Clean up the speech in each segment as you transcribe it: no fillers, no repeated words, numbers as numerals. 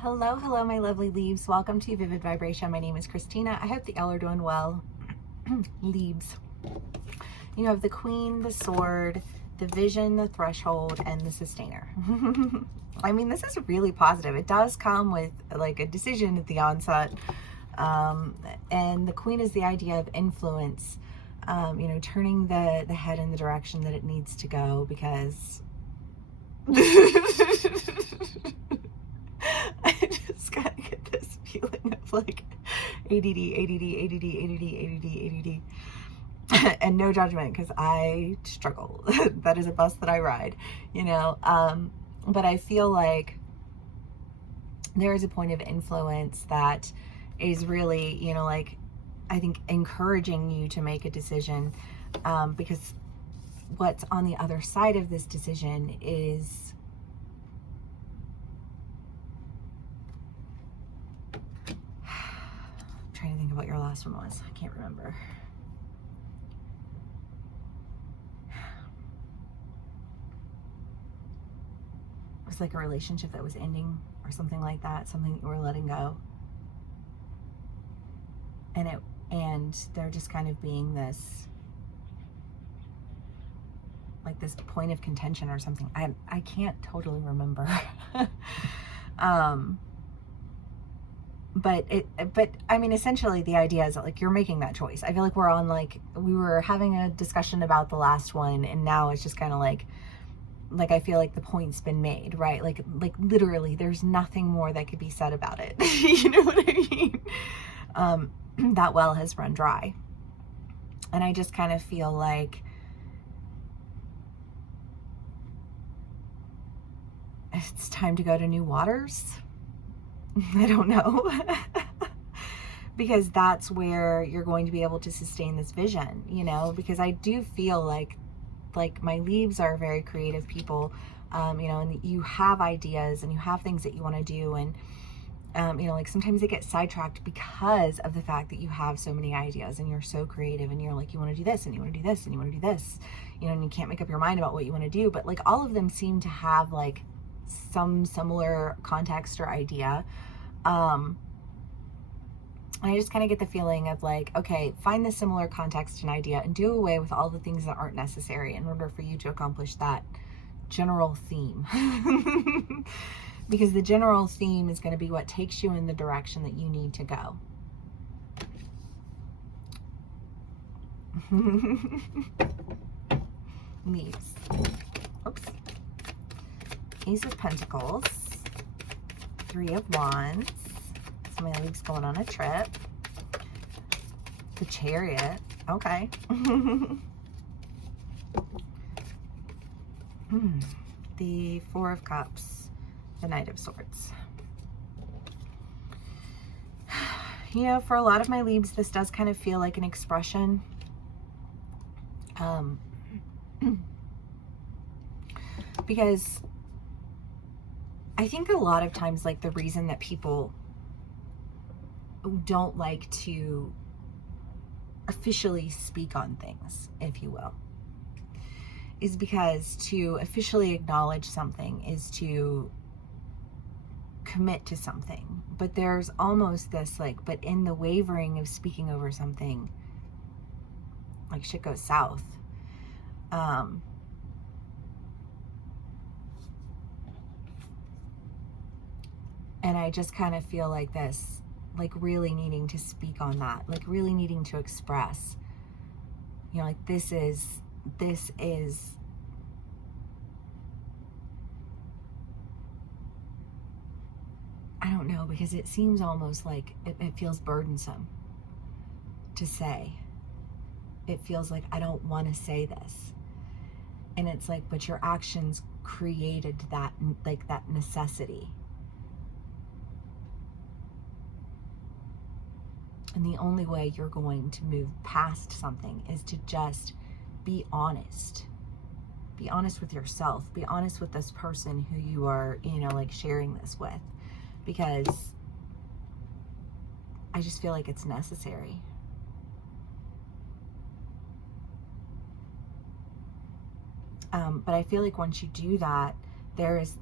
Hello, hello, my lovely leaves. Welcome to Vivid Vibration. My name is Christina. I hope that y'all are doing well. Leaves. You have the Queen, the Sword, the Vision, the Threshold, and the Sustainer. I mean, this is really positive. It does come with like a decision at the onset. And the Queen is the idea of influence, turning the head in the direction that it needs to go, because I just kind of get this feeling of like ADD. And no judgment, because I struggle. That is a bus that I ride, but I feel like there is a point of influence that is really, I think encouraging you to make a decision, because what's on the other side of this decision is I'm trying to think of what your last one was. I can't remember. It was like a relationship that was ending or something like that, something that you were letting go. And they're just kind of being this, like this point of contention or something. I can't totally remember. But I mean, essentially the idea is that like you're making that choice. I feel like we're on, like, we were having a discussion about the last one, and now it's just kind of like I feel like the point's been made, right? Like literally there's nothing more that could be said about it. You know what I mean? That well has run dry. And I just kind of feel like it's time to go to new waters. I don't know. Because that's where you're going to be able to sustain this vision, because I do feel like my leaves are very creative people, and you have ideas and you have things that you want to do, and like sometimes they get sidetracked because of the fact that you have so many ideas and you're so creative, and you're like, you want to do this and you want to do this and you want to do this, and you can't make up your mind about what you want to do, but like all of them seem to have like some similar context or idea. I just kind of get the feeling of like, okay, find the similar context and idea and do away with all the things that aren't necessary in order for you to accomplish that general theme. Because the general theme is going to be what takes you in the direction that you need to go. Leaves. Oops. Ace of Pentacles. Three of Wands. My leaves going on a trip. The Chariot. Okay. The Four of Cups. The Knight of Swords. For a lot of my leaves, this does kind of feel like an expression. Because I think a lot of times, like, the reason that people don't like to officially speak on things, if you will, is because to officially acknowledge something is to commit to something. But there's almost this like, but in the wavering of speaking over something, like shit goes south. And I just kind of feel like this, like really needing to speak on that, like really needing to express, like this is, I don't know, because it seems almost like it feels burdensome to say. It feels like I don't want to say this. And it's like, but your actions created that, like that necessity. And the only way you're going to move past something is to just be honest. Be honest with yourself. Be honest with this person who you are, like sharing this with. Because I just feel like it's necessary. But I feel like once you do that, there is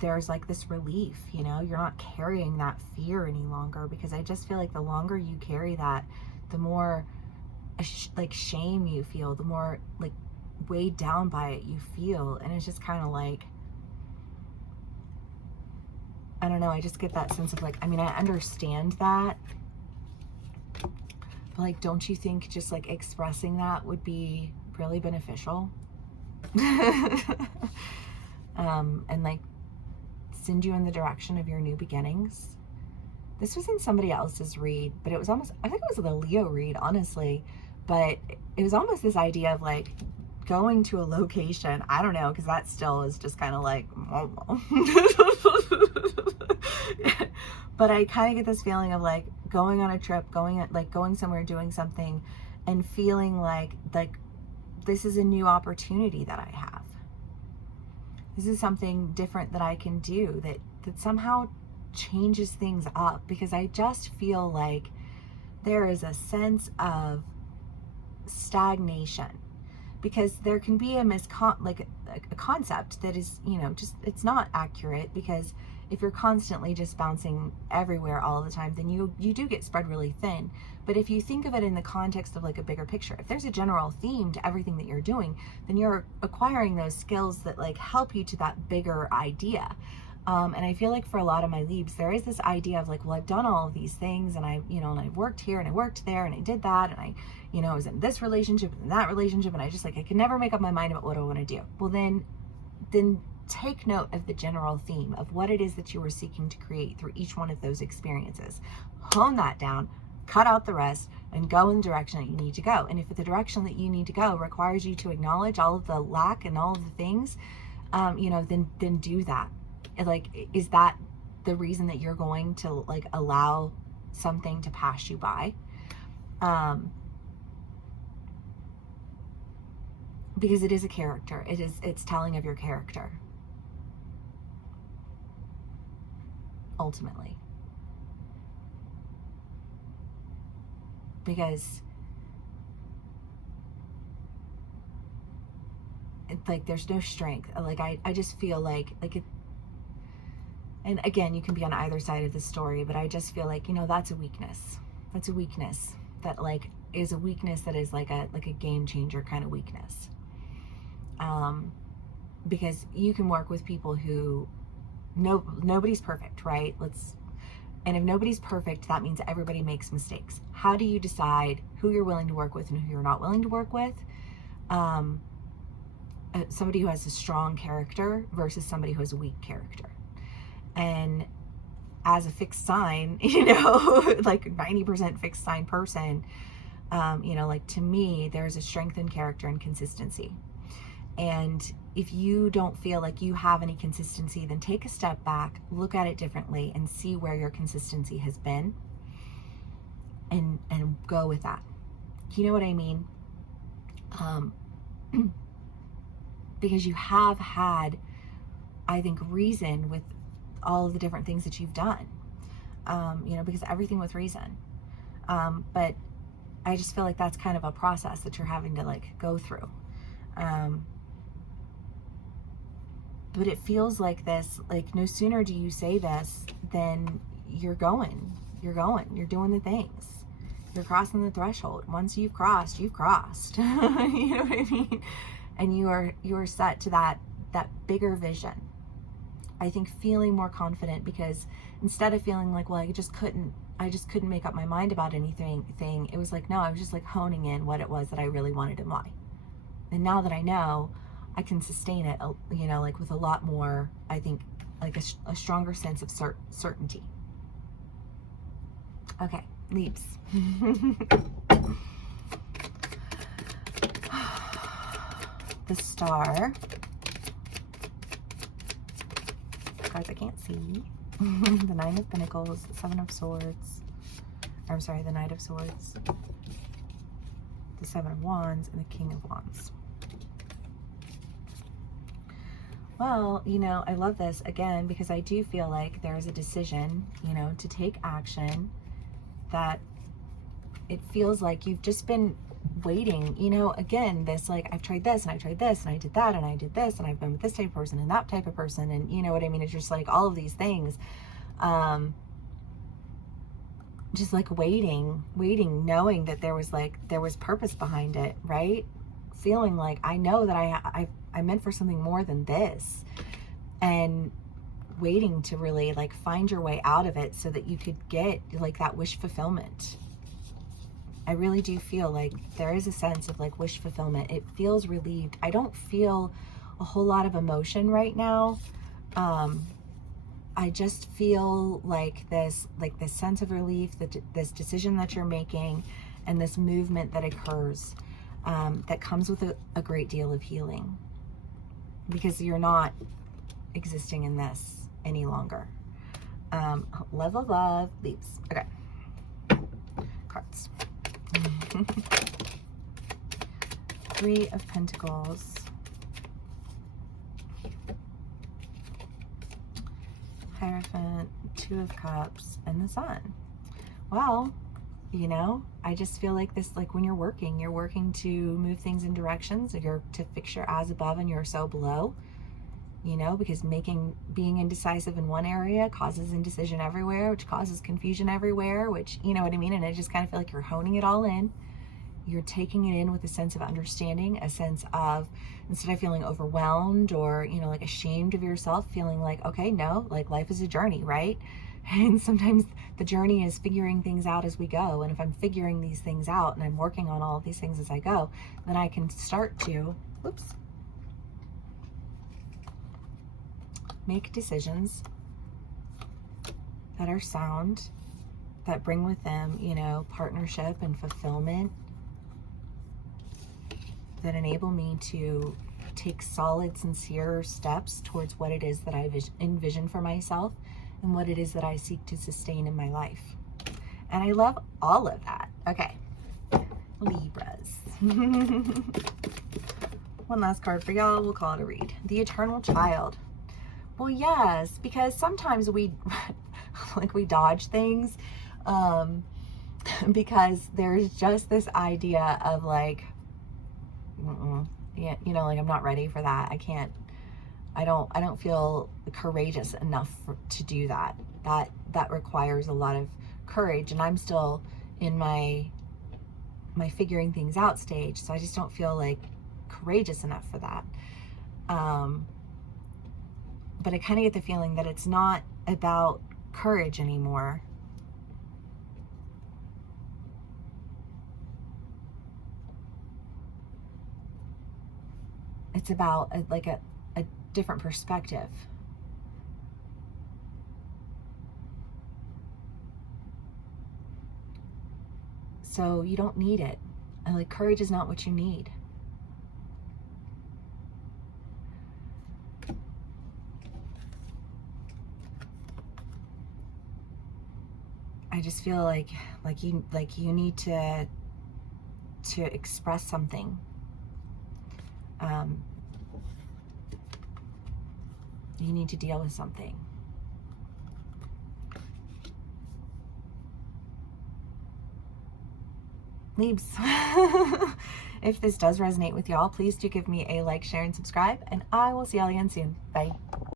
there's like this relief, you know, you're not carrying that fear any longer, because I just feel like the longer you carry that, the more like shame you feel, the more like weighed down by it you feel. And it's just kind of like, I don't know, I just get that sense of like, I mean, I understand that, but like, don't you think just like expressing that would be really beneficial? And like send you in the direction of your new beginnings. This was in somebody else's read, but it was almost, I think it was the Leo read, honestly, but it was almost this idea of like going to a location. I don't know, because that still is just kind of like, but I kind of get this feeling of like going on a trip, going somewhere, doing something, and feeling like this is a new opportunity that I have. This is something different that I can do that somehow changes things up, because I just feel like there is a sense of stagnation, because there can be a concept that is, you know, just, it's not accurate, because if you're constantly just bouncing everywhere all the time, then you do get spread really thin. But if you think of it in the context of like a bigger picture, if there's a general theme to everything that you're doing, then you're acquiring those skills that like help you to that bigger idea. And I feel like for a lot of my leads, there is this idea of like, well, I've done all of these things, and I, you know, and I worked here and I worked there and I did that, and I, you know, I was in this relationship and that relationship, and I just like, I could never make up my mind about what I want to do. Well, then take note of the general theme of what it is that you were seeking to create through each one of those experiences. Hone that down, cut out the rest, and go in the direction that you need to go. And if the direction that you need to go requires you to acknowledge all of the lack and all of the things, you know, then do that. Like, is that the reason that you're going to like allow something to pass you by? Because it is a character. It's telling of your character. Ultimately. Because it's like there's no strength. Like I just feel like it. And again, you can be on either side of the story, but I just feel like, you know, that's a weakness. That's a weakness that like is a weakness that is like a game changer kind of weakness. Because you can work with people who nobody's perfect, right? And if nobody's perfect, that means everybody makes mistakes. How do you decide who you're willing to work with and who you're not willing to work with? Somebody who has a strong character versus somebody who has a weak character. And as a fixed sign, you know, like 90% fixed sign person, you know, like to me, there's a strength in character and consistency. And if you don't feel like you have any consistency, then take a step back, look at it differently, and see where your consistency has been, and go with that. You know what I mean? Because you have had, I think, reason with all of the different things that you've done, you know, because everything with reason. But I just feel like that's kind of a process that you're having to like go through. But it feels like this, like no sooner do you say this than you're doing the things. You're crossing the threshold. Once you've crossed, you've crossed. You know what I mean? And you are set to that bigger vision. I think feeling more confident, because instead of feeling like, well, I just couldn't make up my mind about anything, it was like, no, I was just like honing in what it was that I really wanted and why. And now that I know, I can sustain it, you know, like with a lot more, I think, like a stronger sense of certainty. Okay, leaves. The Star. Cards I can't see. The Nine of Pentacles, the Seven of Swords. I'm sorry, the Knight of Swords. The Seven of Wands and the King of Wands. Well, you know, I love this again because I do feel like there is a decision, you know, to take action, that it feels like you've just been waiting, you know, again, this like, I've tried this and I tried this and I did that and I did this and I've been with this type of person and that type of person, and you know what I mean? It's just like all of these things. Just like waiting, knowing that there was purpose behind it, right? Feeling like I know that I meant for something more than this, and waiting to really like find your way out of it so that you could get like that wish fulfillment. I really do feel like there is a sense of like wish fulfillment. It feels relieved. I don't feel a whole lot of emotion right now. I just feel like this sense of relief, that this decision that you're making and this movement that occurs, that comes with a great deal of healing, because you're not existing in this any longer. Love of love, leaves. Okay. Cards. 3 of Pentacles. Hierophant, 2 of Cups, and the Sun. Well, you know, I just feel like this, like when you're working to move things in directions, you're to fix your as above and you're so below, you know, because being indecisive in one area causes indecision everywhere, which causes confusion everywhere, which, you know what I mean? And I just kind of feel like you're honing it all in. You're taking it in with a sense of understanding, a sense of, instead of feeling overwhelmed or, you know, like ashamed of yourself, feeling like, okay, no, like life is a journey, right? And sometimes the journey is figuring things out as we go. And if I'm figuring these things out and I'm working on all of these things as I go, then I can start to, make decisions that are sound, that bring with them, you know, partnership and fulfillment, that enable me to take solid, sincere steps towards what it is that I envision for myself and what it is that I seek to sustain in my life. And I love all of that. Okay, Libras. One last card for y'all. We'll call it a read. The Eternal Child. Well, yes, because sometimes we we dodge things because there's just this idea of like, yeah, you know, like I'm not ready for that. I don't feel courageous enough to do that. That requires a lot of courage, and I'm still in my figuring things out stage, so I just don't feel like courageous enough for that. But I kind of get the feeling that it's not about courage anymore. It's about a different perspective. So you don't need it. And like, courage is not what you need. I just feel like you need to express something. You need to deal with something. Leaves. If this does resonate with y'all, please do give me a like, share, and subscribe, and I will see y'all again soon. Bye.